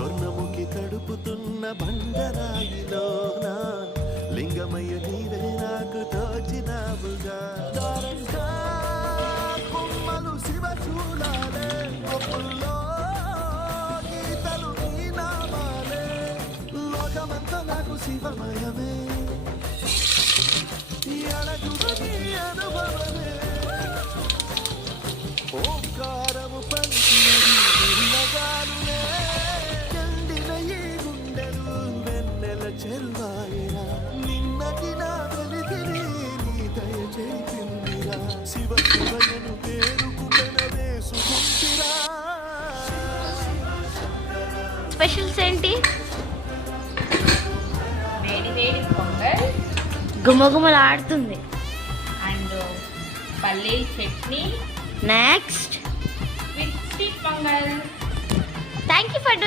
స్వర్ణముఖి తడుపుతున్న బండరాయిలోన లింగమయ్య నీవే నాకు తోచినావుగా కొమ్మలు శివ చూడాలే గొప్పల్లో గీతలు నీ నామాలే లోకమంతా నాకు శివమయమే అడగుని అనుభవమే ఓంకారము పలికినది పిల్లగాలులే ఎండిన ఈ గుండెలు వెన్నెల చెల్వాయిరా నిన్నటి నా వెలిగిరి నీ దయ చేయిందిరా శివ శివయను పేరుకు పెనవేసుకుంటిరా. స్పెషల్స్ ఏంటి? వేడి వేడి పొంగల్ గుమగుమలాడుతుంది అండ్ పల్లీల chutney next with sweet pongal. Thank you for